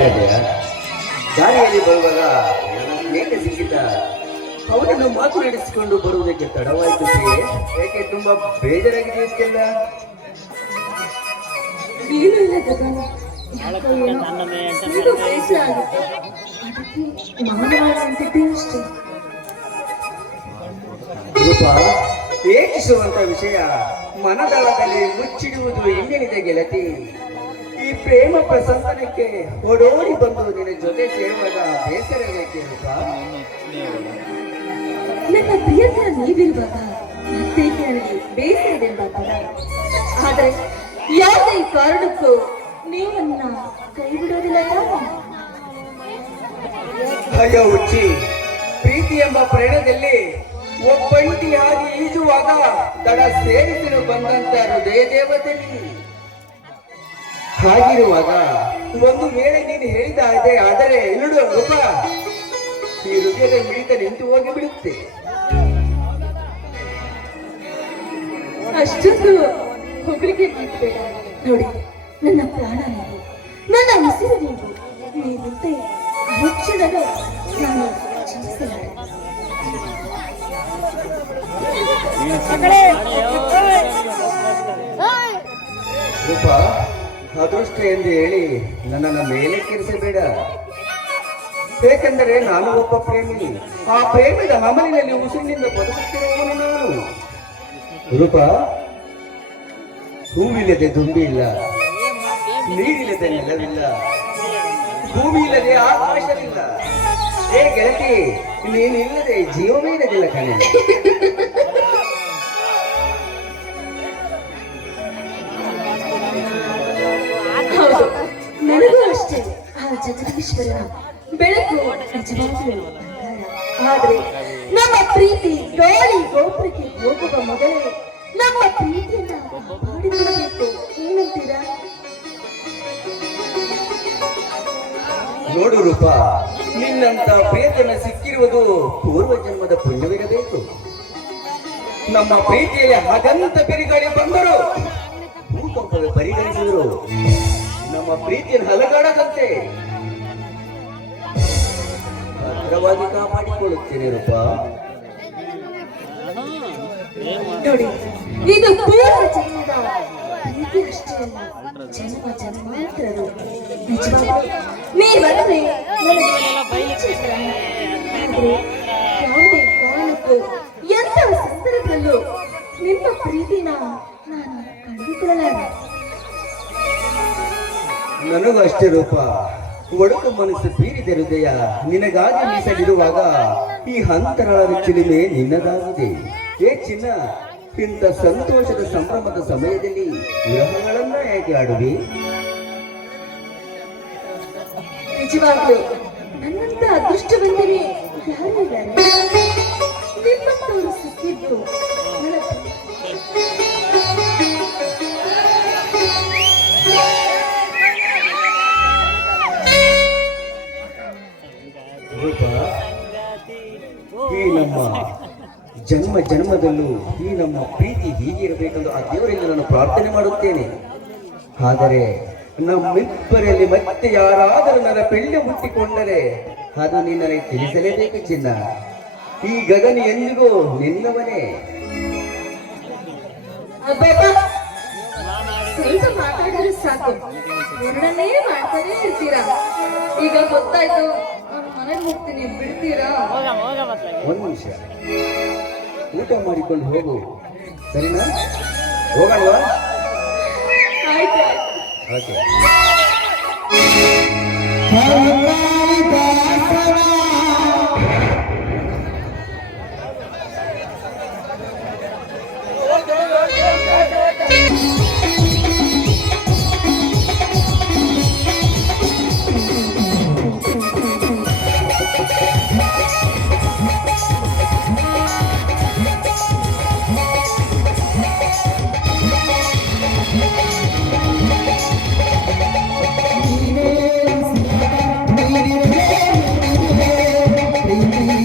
ಹೇಳಿದೆಯ ದಾರಿಯಲ್ಲಿ ಬರುವಾಗ ಏಕೆ ಸಿಕ್ಕಿದ್ದ ಅವನನ್ನು ಮಾತನಾಡಿಸಿಕೊಂಡು ಬರುವುದಕ್ಕೆ ತಡವಾಯಿತು ಪ್ರಿಯೆ. ಏಕೆ ತುಂಬಾ ಬೇಜಾರಾಗಿದೆ ಇಷ್ಟೆಲ್ಲ? ಏನು ಇಲ್ಲ ಗಗನ, ಯಾಕೋ ಏನೋ ಸ್ವಲ್ಪ ಬೇಸರ ಆಗುತ್ತೆ. ಅದಕ್ಕೆ ಮಾನವಾಳ ಅಂತಿದ್ದೆ ಅಷ್ಟೇ. ರೂಪ, ಏಕಿಸುವಂತ ವಿಷಯ ಮನದಳದಲ್ಲಿ ಮುಚ್ಚಿಡುವುದು ಇನ್ನೇನಿದೆ ಗೆಳತಿ. ಈ ಪ್ರೇಮ ಪ್ರಸಂತನಕ್ಕೆ ಓಡೋಡಿ ಬಂದು ನಿನ್ನ ಜೊತೆ ಸೇರುವಾಗ ಬೇಸರಬೇಕೆ ರೂಪ? ನನ್ನ ಪ್ರಿಯತರ ನೀವಿರುವಾಗ ಮತ್ತೇಕೆ ನನಗೆ ಬೇಸರವೆಂಬ ಪದ. ಆದರೆ ಯಾವುದೇ ಕಾರಣಕ್ಕೂ ನೀವನ್ನ ಕೈ ಬಿಡೋದಿಲ್ಲ ತಾನೆ? ಅಯ್ಯೋ ಹುಚ್ಚಿ, ಪ್ರೀತಿ ಎಂಬ ಪ್ರಯಾಣದಲ್ಲಿ ಒಬ್ಬಂಟಿಯಾಗಿ ಈಜುವಾಗ ದಡ ಸೇರಿಸಲು ಬಂದಂತ ಹೃದಯ ದೇವತೆ ನೀನು. ಹಾಗಿರುವಾಗ ಒಂದು ವೇಳೆ ನೀನು ಹೇಳಿದ ಹಾಗೆ ಆದರೆ ನೋಡು ರೂಪ, ಈ ಹೃದಯದ ಮಿಡಿತ ನಿಂತು ಹೋಗಿ ಬಿಡುತ್ತೆ. ಅಷ್ಟೊಂದು ಹೊಗಳಿಕೆ ಮಾಡಬೇಡ. ನೋಡಿ, ನನ್ನ ಪ್ರಾಣ ನೀವು, ನನ್ನ ಉಸಿರು ನೀವು. ನೀವಂತೆ ಅನುಕ್ಷಣವೇ ನಾನು ಜೀವಿಸಲಾರೆ. ರೂಪ, ಅದೃಷ್ಟ ಎಂದು ಹೇಳಿ ನನ್ನನ್ನು ಮೇಲೆ ಕೆರಿಸಬೇಡ. ಏಕೆಂದರೆ ನಾನು ಒಬ್ಬ ಪ್ರೇಮಿ. ಆ ಪ್ರೇಮದ ಹಮಲಿನಲ್ಲಿ ಉಸಿರಿನಿಂದ ಬದುಕುತ್ತಿರುವವನು ನಾನು. ರೂಪ, ಹೂವಿಲ್ಲದೆ ದುಂಬಿ ಇಲ್ಲ, ನೀರಿಲ್ಲದೆ ನೆಲವಿಲ್ಲ, ಭೂಮಿ ಇಲ್ಲದೆ ಆಕಾಶವಿಲ್ಲ. ಏ ಗೆಳತಿ, ನೀನಿಲ್ಲದೆ ಜೀವವೇ ಇರಲಿಲ್ಲ ಕಣೆ. ಹೌದು, ನನಗೂ ಅಷ್ಟೇ. ಆ ಜಗದೀಶ್ವರನ ಬೆಳಕು ನಿಜವಾಗಿಯೂ ಬಂಗಾರ. ಆದ್ರೆ ನಮ್ಮ ಪ್ರೀತಿ ಗಾಳಿ ಗೋಪುರಕ್ಕೆ ಹೋಗುವ ಮೊದಲೇ ನಮ್ಮ ಪ್ರೀತಿಯನ್ನ ಕಾಪಾಡಿಕೊಳ್ಳಬೇಕು. ಏನಂತೀರಾ? ನೋಡು ರೂಪ, ನಿನ್ನಂತ ಪ್ರೀತಿಯನ್ನ ಸಿಕ್ಕಿರುವುದು ಪೂರ್ವ ಜನ್ಮದ ಪುಣ್ಯವಿರಬೇಕು. ನಮ್ಮ ಪ್ರೀತಿಯಲ್ಲಿ ಹಾಗಂತ ಬಿರುಗಾಳಿ ಬಂದರು, ಭೂಕಂಪವೇ ಪರಿಗಣಿಸಿದರು, ನಮ್ಮ ಪ್ರೀತಿಯನ್ನು ಹಲಗಾಡದಂತೆ ಭದ್ರವಾಗಿ ಕಾಪಾಡಿಕೊಳ್ಳುತ್ತೇನೆ ರೂಪ. ನೋಡಿ, ಇದು ಪೂರ್ವ ಜನ್ಮದ ಪ್ರೀತಿ ಅಷ್ಟೇ ಅಲ್ಲ, ಜನ್ಮ ಜನ್ಮಾಂತರರು. ನಿಜವಾಗ್ಲೂ ನೀವಂದ್ರೆ ನನಗೆ ಪರಿಚಯ. ಆದ್ರೆ ಯಾವುದೇ ಕಾರಣಕ್ಕೂ ಎಂಥ ಸಂದರ್ಭದಲ್ಲೂ ನಿಮ್ಮ ಪ್ರೀತಿನ ನಾನು ಕಂಡುಕೊಳ್ಳಲಾರೆ. ನನಗೂ ಅಷ್ಟೇ ರೂಪ. ಒಡಕು ಮನಸ್ಸು ಬೀರಿದ ಹೃದಯ ನಿನಗಾಗಿ ಮೀಸಲಿರುವಾಗ ಈ ಅಂತರಾಳದ ಚಿಲುಮೆ ನಿನ್ನದಾಗಿದೆ. ಏ ಚಿನ್ನ, ಇಂಥ ಸಂತೋಷದ ಸಂಭ್ರಮದ ಸಮಯದಲ್ಲಿ ವಿರಹಗಳನ್ನ ಹೇಗೆ ಆಡುವಿ? ನಿಜವಾಗ್ಲೂ ನನ್ನಂತ ಅದೃಷ್ಟವಂತರೇ ಯಾರು ಇದ್ದಾರೆ? ನಿಮ್ಮಂತವರು ಸಿಕ್ಕಿದ್ದು ನನ್ನ ರೂಪ, ಈ ನಮ್ಮ ಜನ್ಮ ಜನ್ಮದಲ್ಲೂ ಈ ನಮ್ಮ ಪ್ರೀತಿ ಹೀಗಿರಬೇಕೆಂದು ಆ ದೇವರಿಂದ ನಾನು ಪ್ರಾರ್ಥನೆ ಮಾಡುತ್ತೇನೆ. ಆದರೆ ನಮ್ಮಿಬ್ಬರಲ್ಲಿ ಮತ್ತೆ ಯಾರಾದರೂ ನನ್ನ ಬೆಳ್ಳಿ ಮುಟ್ಟಿಕೊಂಡರೆ ಅದು ನಿನ್ನನೆ ತಿಳಿಸಲೇಬೇಕು ಚಿನ್ನ. ಈ ಗಗನ ಎಂದಿಗೂ ನಿನ್ನವನೇ. ಸ್ವಲ್ಪ ಮಾತಾಡಿದ್ರೆ ಸಾಕು, ಎರಡನ್ನೇ ಮಾಡ್ತಾನೆ ಇರ್ತೀರಾ. ಈಗ ಗೊತ್ತಾಯ್ತು, ನಾನು ಮನೆಗೆ ಹೋಗ್ತೀನಿ, ಬಿಡ್ತೀರಾ? ಒಂದು ನಿಮಿಷ, ಊಟ ಮಾಡಿಕೊಂಡು ಹೋಗು, ಸರಿನಾ? ಹೋಗಲ್ವಾ? ಆಯ್ತು. ಓಕೆ. Thank you.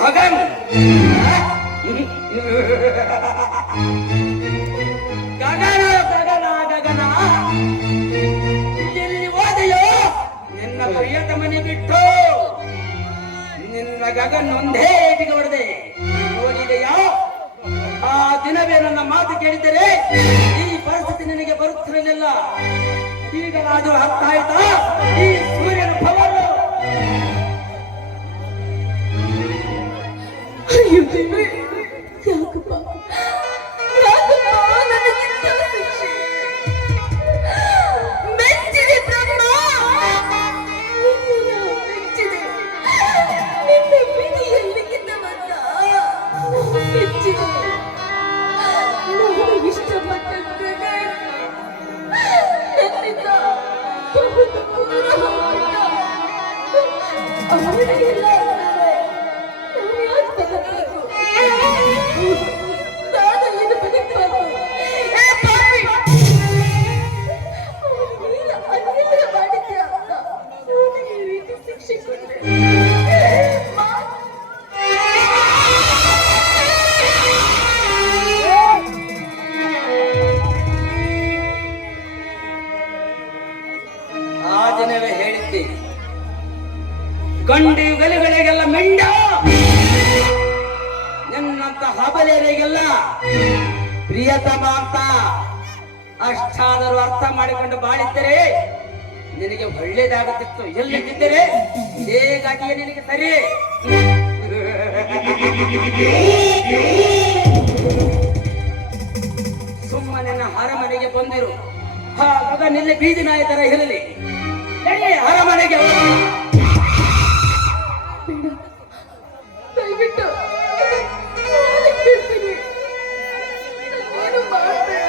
ಗಗನ್ ಗಗನ ಗಗನ ಗಗನ ಎಲ್ಲಿ ಹೋದೆಯೋ ನಿನ್ನ ಪ್ರಿಯತಮನೆ ಬಿಟ್ಟು ನಿನ್ನ ಗಗನ್ ಒಂದೇ ಏಟಿಗೆ ಹೊಡೆದೆ ನೋಡಿದೆಯಾ ಆ ದಿನವೇ ನನ್ನ ಮಾತು ಕೇಳಿದರೆ ಈ ಪರಿಸ್ಥಿತಿ ನಿನಗೆ ಬರುತ್ತಿರಲಿಲ್ಲ ಈಗ ಅದು ಅರ್ಥ ಆಯ್ತಾ ಈ ಸೂರ್ಯನ ಪವರು ಅಯ್ಯೋ ದೇವ್ರೇ, ಯಾಕಪ್ಪ ಯಾಕಪ್ಪ ನನಗಿಂತ ಶಿಕ್ಷೆ? ಮೆಚ್ಚಿದೆ ಬ್ರಹ್ಮ, ನಿನ್ನನ್ನ ಮೆಚ್ಚಿದೆ. ನಿನ್ನ ವಿಧಿ ಎಲ್ಲಿಗಿಂದ ಬಂದ? ಮೆಚ್ಚಿದೆ. ನಾನು ಇಷ್ಟಪಟ್ಟ ಗಗನ್ ನನ್ನಿಂದ ಬಹು ದೂರ ಹೋಗ್ಬಿಟ್ಟ. ಅವನಿಗಿಲ್ಲ ಆ ದಿನವೇ ಹೇಳಿದ್ದೆ ಗಂಡು ಗಲಿಗಳಿಗೆಲ್ಲ ಮೆಂಡ ನಿನ್ನಂತ ಹಬಲೆಯರಿಗೆಲ್ಲ ಪ್ರಿಯತಮ ಅಂತ ಅಷ್ಟಾದರೂ ಅರ್ಥ ಮಾಡಿಕೊಂಡು ಬಾಳಿದ್ದರೆ ನಿನಗೆ ಒಳ್ಳೇದಾಗುತ್ತಿತ್ತು. ಎಲ್ಲಿದ್ದರೆ ಹೇಗಾಗಿಯೇ ನಿನಗೆ ಸರಿ. ಸುಮ್ಮನೆ ಅರಮನೆಗೆ ಬಂದಿರು. ಹಾಗಾಗ ನಿನ್ನೆ ಬೀದಿ ನಾಯಿ ತರ ಇರಲಿ. ನಡಿ ಅರಮನೆಗೆ ಹೋಗೋಣ. ದಯವಿಟ್ಟು ನಾನೇ ಕೇಳ್ತೀನಿ. ನಾನೇನು ಮಾಡ್ಬೇಡ.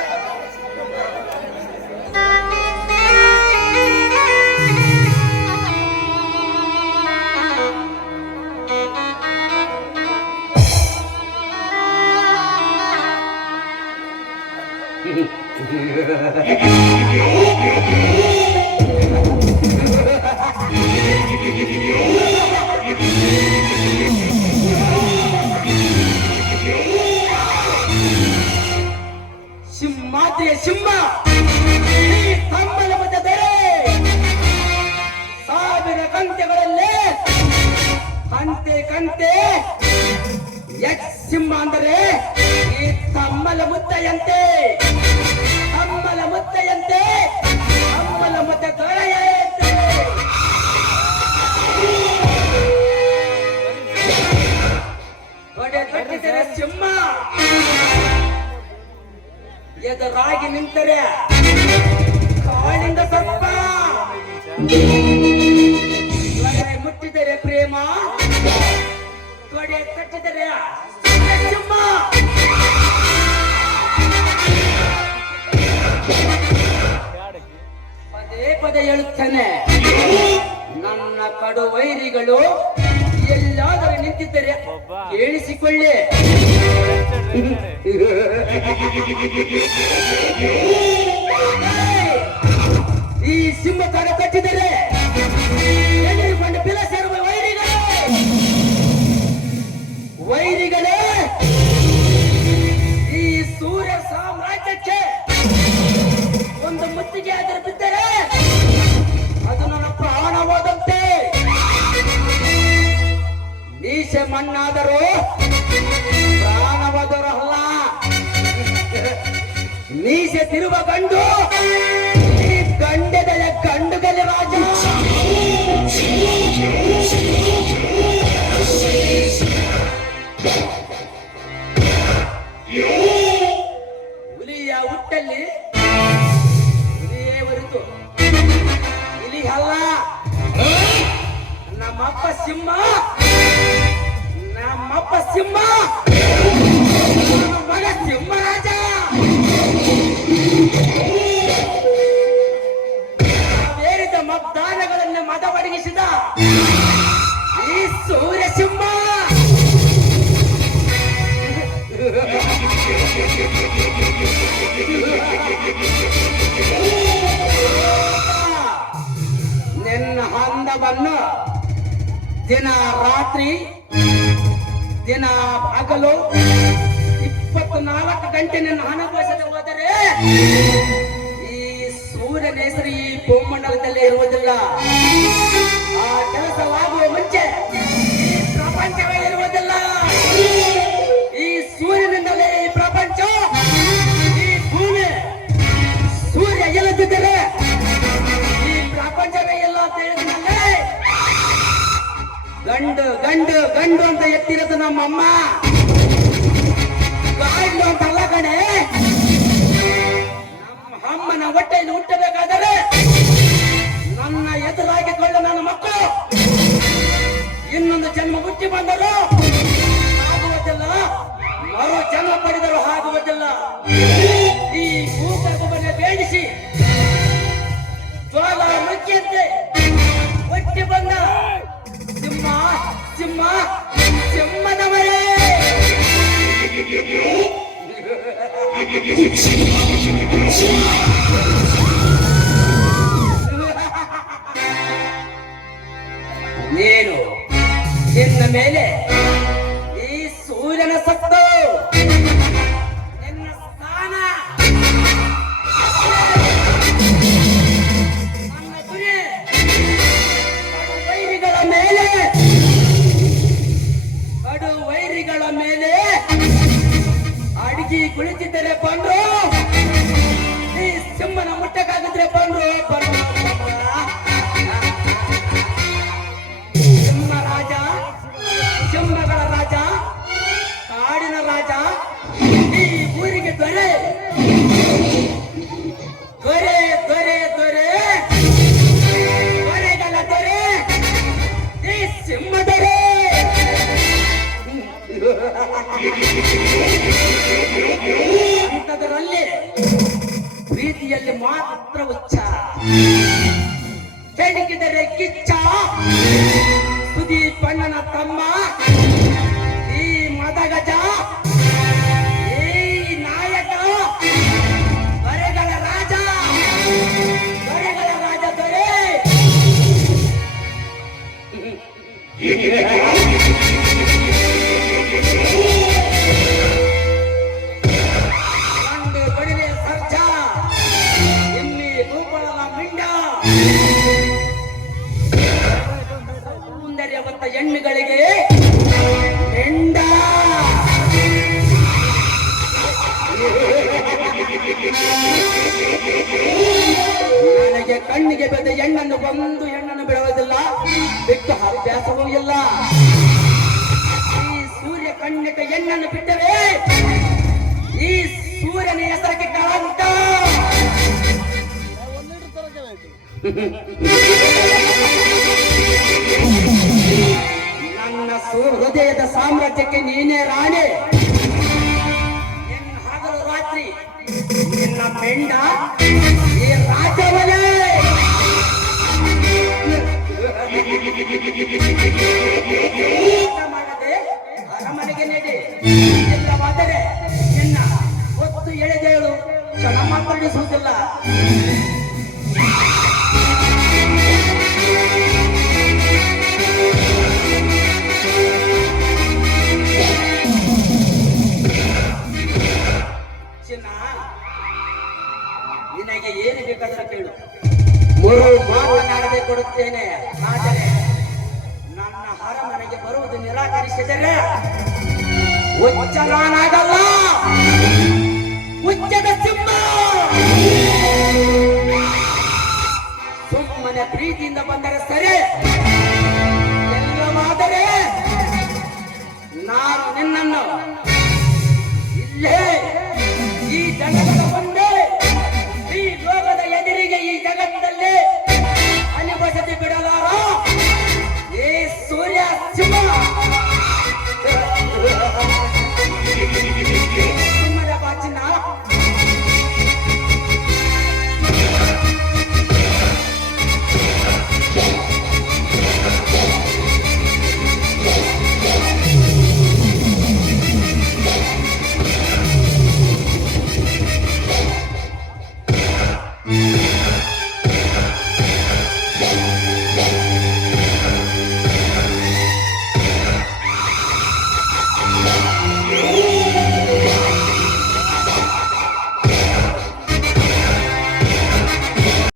ಸಿಂಹಾದ್ರಿಯ ಸಿಂಹ ಈ ತಮ್ಮಲ ಮಧ್ಯದಲ್ಲಿ ಸಾವಿರ ಕಂತೆಗಳಲ್ಲೇ ಕಂತೆ ಕಂತೆ ಸಿಂಹ ಅಂದರೆ ಈ ತಮ್ಮಲ ಮುದ್ದೆಯಂತೆ ತಮ್ಮಲ ಮುದ್ದೆಯಂತೆ ತಮ್ಮಲ ಮುದ್ದೆ ದೊರೆಯಂತೆ ತೊಡೆ ತೊಟ್ಟಿದರೆ ಸಿಂಹ ಎದುರಾಗಿ ನಿಂತರೆ ಕಾಳಿಂಗ ಸರ್ಪ ತೊಡೆ ಮುಟ್ಟಿದರೆ ಪ್ರೇಮ ತೊಡೆ ತಟ್ಟಿದರೆ ಸಿಂಹ ಪದೇ ಪದೇ ಹೇಳುತ್ತೇನೆ ನನ್ನ ಕಡು ವೈರಿಗಳು ಎಲ್ಲಾದರೂ ನಿಂತಿದ್ದರೆ ಕೇಳಿಸಿಕೊಳ್ಳಿ. ಈ ಸಿಂಹ ತಡ ಕಟ್ಟಿದರೆ ಎಳೆದುಕೊಂಡು ಬಿಲ ಸೇರುವ ವೈರಿಗಳೇ ಈ ಸೂರ್ಯ ಸಾಮ್ರಾಜ್ಯಕ್ಕೆ ಒಂದು ಮುತ್ತಿಗೆ ಆದರೆ ಬಿದ್ದರೆ ಅದು ನನ್ನ ಪ್ರಾಣ ಹೋದಂತೆ. ಮೀಸೆ ಮಣ್ಣಾದರೂ ಪ್ರಾಣವಾದರೂ ಅಲ್ಲ. ಮೀಸೆ ತಿರುವ ಗಂಡು ಈ ಗಂಡದೆಯ ಗಂಡುಗಲಿ ರಾಜ. ಹುಲಿಯ ಹುಟ್ಟಲ್ಲಿ ಹುಲಿಯೇ ಹೊರತು ಇಲಿ ಅಲ್ಲ. ನಮ್ಮಪ್ಪ ಸಿಂಹ ನಮ್ಮಪ್ಪ ಸಿಂಹ ಮಗ ಸಿಂಹರಾಜ. ಬೇರಿದ ಮತದಾನಗಳನ್ನು ಮತವಡಗಿಸಿದ ಈ ಸೂರ್ಯ ಸಿಂಹ. ಎಲ್ಲವನ್ನು ದಿನ ರಾತ್ರಿ ದಿನ ಹಗಲು 24 ಗಂಟೆ ನಿನ್ನ ಅನುಭವಿಸದೆ ಹೋದರೆ ಈ ಸೂರ್ಯನ ಹೆಸರು ಈ ಭೂಮಂಡಲದಲ್ಲಿ ಇರುವುದಿಲ್ಲ. ಆ ಕೆಲಸವಾಗುವ ಮುಂಚೆ ಈ ಪ್ರಪಂಚವೇ ಇರುವುದಿಲ್ಲ. ಈ ಸೂರ್ಯನಿಂದಲೇ ಈ ಪ್ರಪಂಚ, ಈ ಭೂಮಿ. ಸೂರ್ಯ ಇಲ್ಲದಿದ್ದರೆ ಈ ಪ್ರಪಂಚವೇ ಇಲ್ಲ ಅಂತ ಹೇಳಿದ್ಮೇಲೆ ಗಂಡು ಗಂಡು ಗಂಡು ಅಂತ ಎತ್ತಿರೋದು ನಮ್ಮಮ್ಮ. ಗಂಡು ಅಂತಲ್ಲ ಕಣೆ. ನಮ್ಮ ಅಮ್ಮನ ಹೊಟ್ಟೆಯಲ್ಲಿ ಹುಟ್ಟಬೇಕಾದರೆ ನನ್ನ ಎದುರಾಗಿಕೊಂಡು ನನ್ನ ಮಕ್ಕಳು ಇನ್ನೊಂದು ಜನ್ಮ ಹುಟ್ಟಿ ಬಂದರು ಆಗುವುದಿಲ್ಲ, ಮರು ಜನ್ಮ ಪಡೆದರು ಆಗುವುದಿಲ್ಲ. ಈ ಭೂಗರ್ಭವನ್ನೇ ಬೇಡಿಸಿ ಜ್ವಾಲ ಮುಖ್ಯಂತೆ ಹುಟ್ಟಿ ಬಂದ ಸಿಂಹ ಸಿಂಹ ಸಿಂಹದವರೇ. ನೀನು ನಿನ್ನ ಮೇಲೆ ಈ ಸೂರ್ಯನ ಸತ್ತು ನಿನ್ನ ಸ್ಥಾನ ನನ್ನ ಗುರಿ ವೈರಿಗಳ ಮೇಲೆ ಕಡು ವೈರಿಗಳ ಮೇಲೆ ಅಡಿಗೆ ಕುಳಿತಿದ್ದರೆ ಬಂದ್ರು. ಈ ಸಿಂಹನ ಮುಟ್ಟಕ್ಕಾಗಿದ್ರೆ ಬಂದ್ರು ಬಂದ್ರು. ಸಿಂಹ ರಾಜ, ಸಿಂಹಗಳ ರಾಜ, ಕಾಡಿನ ರಾಜ, ಈ ಊರಿಗೆ ದೊರೆ ದೊರೆ ದೊರೆ ದೊರೆ ದೊರೆಗಳ ದೊರೆ ಈ ಸಿಂಹ ದೊರೆ. ಅಂಥದ್ರಲ್ಲಿ ಪ್ರೀತಿಯಲ್ಲಿ ಮಾತ್ರ ಉಚ್ಚ, ಕೆಣಕಿದರೆ ಕಿಚ್ಚ. ಸುದೀಪ್ ಅಣ್ಣನ ತಮ್ಮ ಈ ಮದಗಜ, ಈ ನಾಯಕ, ದೊರೆಗಳ ರಾಜ, ದೊರೆಗಳ ರಾಜ ದೊರೆ. ಗಂಡು ಬಡಿಲೆ ಸರ್ಜ, ಎಮ್ಮೆ ಗೋಪಾಲ ಮಿಂಡ, ಸೌಂದರ್ಯವಂತ ಹೆಣ್ಣುಗಳಿಗೆ ಹೆಂಡ. ನನಗೆ ಕಣ್ಣಿಗೆ ಬೆದ ಹೆಣ್ಣನ್ನು ಒಂದು ಹೆಣ್ಣನ್ನು ಬಿಡುವುದಿಲ್ಲ, ಬಿಟ್ಟು ಅಭ್ಯಾಸವೂ ಇಲ್ಲ. ಈ ಸೂರ್ಯ ಕಣ್ಣಿಟ್ಟ ಹೆಣ್ಣನ್ನು ಬಿಟ್ಟರೆ ಈ ಸೂರ್ಯನ ಹೆಸರಿಗೆ ಕಳಂಕ. ನನ್ನ ಹೃದಯದ ಸಾಮ್ರಾಜ್ಯಕ್ಕೆ ನೀನೇ ರಾಣಿ. ನಿನ್ನ ಹಗಲು ರಾತ್ರಿ ನಿನ್ನ ಮೆಂಡ ಈ ರಾಜ್ಯವಲೇ. ಮಾಡದೆ ಅರಮನೆಗೆ ನಡೆ, ಇಲ್ಲವಾದರೆ ನಿನ್ನ ಹೊತ್ತು ಎಳೆದೇಳು ಕ್ಷಣ ಮಾತಾಡಿಸುವುದಿಲ್ಲ. ಚಿನ್ನ, ನಿನಗೆ ಏನು ಬೇಕಾದರೂ ಕೇಳು, 3 ಮಾತನಾಡದೆ ಕೊಡುತ್ತೇನೆ. ಆದರೆ ನನ್ನ ಅರಮನೆಗೆ ಬರುವುದು ನಿರಾಕರಿಸಿದರೆ ಹುಚ್ಚ ನಾನಾಗಲ್ಲ, ಹುಚ್ಚದ ಸಿಂಹ. ಸುಮ್ಮನೆ ಪ್ರೀತಿಯಿಂದ ಬಂದರೆ ಸರಿ, ಎಲ್ಲವಾದರೆ ನಾನು ನಿನ್ನನ್ನು